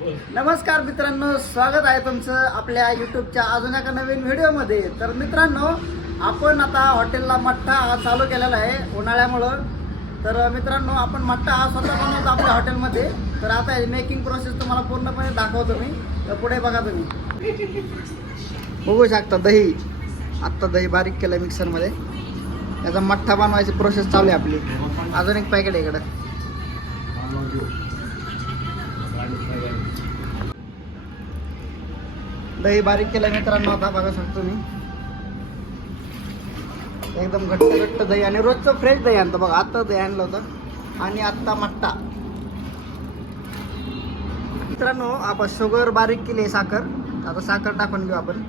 नमस्कार मित्रांनो स्वागत आहे तुमचं आपल्या युट्यूबच्या अजून एका नवीन व्हिडिओमध्ये. तर मित्रांनो आपण आता हॉटेलला मठ्ठा हा चालू केलेला आहे उन्हाळ्यामुळं. तर मित्रांनो आपण मठ्ठा हा स्वतः बनवतो आपल्या हॉटेलमध्ये. तर आता मेकिंग प्रोसेस तुम्हाला पूर्णपणे दाखवतो मी. तर पुढे बघा तुम्ही. बघू शकता दही. आत्ता दही बारीक केलं आहे मिक्सरमध्ये याचा मठ्ठा बनवायची प्रोसेस चालू आहे आपली. अजून एक पॅकेट आहे इकडं. दही बारीक केलं मित्रांनो आता बघा शकतो मी. एकदम घट्ट घट्ट दही आणि रोजचं फ्रेश दही आणतो बघा आत्ता दही आणलं होतं. आणि आत्ता मट्टा. मित्रांनो आपण शुगर बारीक केली आहे साखर. आता साखर टाकून घेऊ आपण.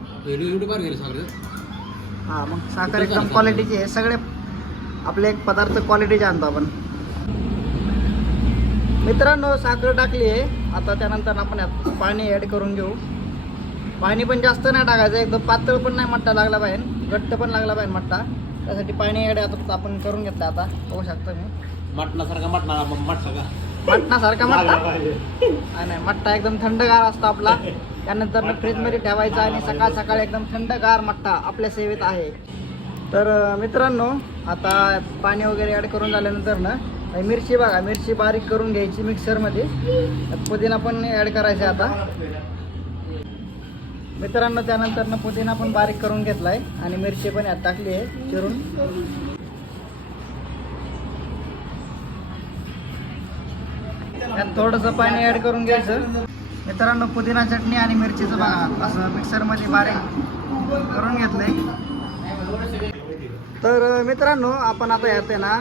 हा मग साखर एकदम क्वालिटीची आहे. सगळे आपले एक पदार्थ क्वालिटीचे आणतो आपण. मित्रांनो साखर टाकली आहे. आता त्यानंतर आपण यात पाणी ॲड करून घेऊ. पाणी पण जास्त नाही टाकायचं एकदम पातळ पण नाही मट्टा लागला पाहिजे घट्ट पण लागला पाहिजे मट्टा. त्यासाठी पाणी ॲड आता आपण करून घेतलं आता बघू शकतो मी मटणासारखा मटणा मटणा का? मटणासारखा मट्टा नाही मट्टा एकदम थंडगार असतो आपला. त्यानंतर फ्रीजमध्ये ठेवायचा आणि सकाळ सकाळ एकदम थंडगार मट्टा आपल्या सेवेत आहे. तर मित्रांनो आता पाणी वगैरे ॲड करून झाल्यानंतर ना मिरची बघा मिरची बारीक करून घ्यायची मिक्सरमध्ये. पुदिना पण ॲड करायचा आता. मित्रांनो त्यानंतर पुदिना पण बारीक करून घेतलाय आणि मिरची पण यात टाकली आहे चिरून. त्यात थोडंसं पाणी ॲड करून घ्यायचं. मित्रांनो पुदिना चटणी आणि मिरचीचं बघा असं मिक्सरमध्ये बारीक करून घेतलंय. तर मित्रांनो आपण आता यात आहे ना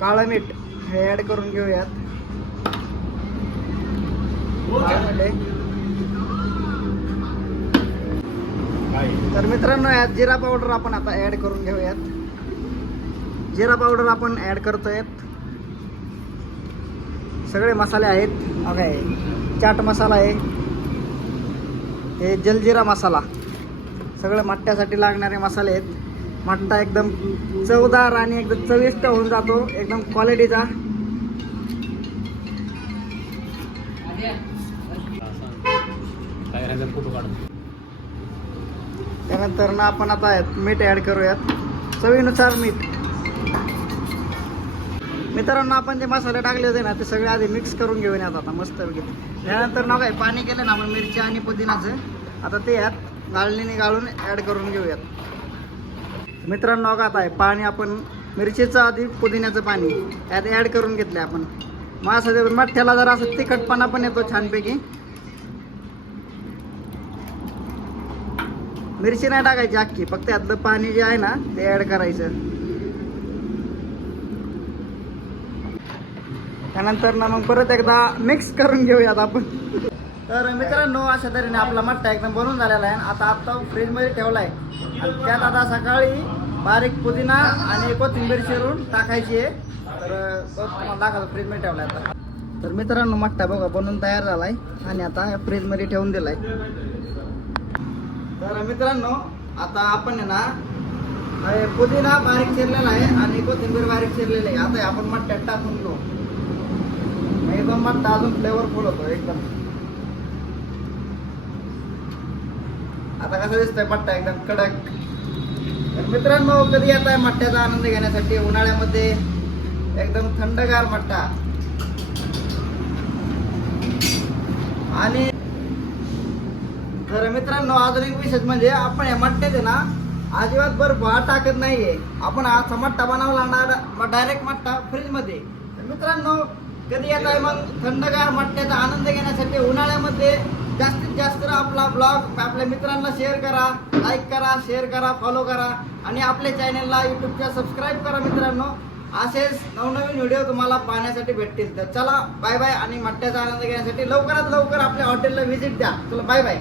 काळं मीठ हे ॲड करून घेऊयात. तर मित्रांनो यात जिरा पावडर आपण आता ॲड करून घेऊयात. जिरा पावडर आपण ॲड करतोय. सगळे मसाले आहेत. बघा चाट मसाला आहे. हे जलजिरा मसाला. सगळे मट्ट्यासाठी लागणारे मसाले आहेत. मट्टा एकदम चवदार आणि एकदम चविष्ट होऊन जातो. एकदम क्वालिटीचा फोटो काढतो त्यानंतर ना आपण आता यात मीठ ॲड करूयात. चवीनुसार मीठ. मित्रांनो आपण जे मसाले टाकले होते ना ते सगळे आधी मिक्स करून घेऊन येतात आता मस्त वगैरे त्यानंतर ना काय पाणी केलं ना आपण मिरची आणि पुदिनाचं आता ते यात गाळणीने गाळून ॲड करून घेऊयात. मित्रांनो का आता आहे पाणी आपण मिरचीचं आधी पुदिन्याचं पाणी. यात ॲड करून घेतलं आपण. मग असं मठ्ठ्याला जरा असं तिखटपणा पण येतो छानपैकी. मिरची नाही टाकायची अख्खी फक्त त्यातलं पाणी जे आहे ना ते ॲड करायचं. त्यानंतर ना मग परत एकदा मिक्स करून घेऊयात आपण. तर मित्रांनो अशा तऱ्हेने आपला मट्टा एकदम बनून झालेला आहे. आता आत्ता फ्रीजमध्ये ठेवला आहे आणि त्यात आता सकाळी बारीक पुदिना आणि कोथिंबीर चिरून टाकायची आहे. तर तुम्हाला दाखवतो फ्रीजमध्ये ठेवला आहे आता. तर मित्रांनो मट्टा बघा बनवून तयार झाला आहे आणि आता फ्रीजमध्ये ठेवून दिला आहे तर मित्रांनो आता आपण आहे ना पुदिना बारीक चिरलेला आहे आणि कोथिंबीर बारीक चिरलेली आहे. आता आपण मट्ट्यात टाकून घेऊ. एकदम मट्टा अजून फ्लेवरफुल होतो एकदम. आता कसं दिसतंय मट्टा एकदम कडक. तर मित्रांनो कधी येत आहे मट्ट्याचा आनंद घेण्यासाठी? उन्हाळ्यामध्ये एकदम थंडगार मट्टा आणि तर मित्रांनो अजून एक विशेष म्हणजे आपण या मट्ट्यात आहे ना अजिबात बर्फ हा टाकत नाहीये. आपण असा मट्टा बनवला ना डायरेक्ट मट्टा फ्रीजमध्ये तर मित्रांनो कधी येत आहे मग थंडगार मट्ट्याचा आनंद घेण्यासाठी उन्हाळ्यामध्ये जास्तीत जास्त आपला ब्लॉग आपल्या मित्रांना शेअर करा लाईक करा शेअर करा फॉलो करा आणि आपल्या चॅनलला यूट्यूबच्या सबस्क्राईब करा मित्रांनो. असेच नवनवीन व्हिडिओ तुम्हाला पाहण्यासाठी भेटतील. तर चला बाय बाय आणि मट्ट्याचा आनंद घेण्यासाठी लवकरात लवकर आपल्या हॉटेलला व्हिजिट द्या. चला बाय बाय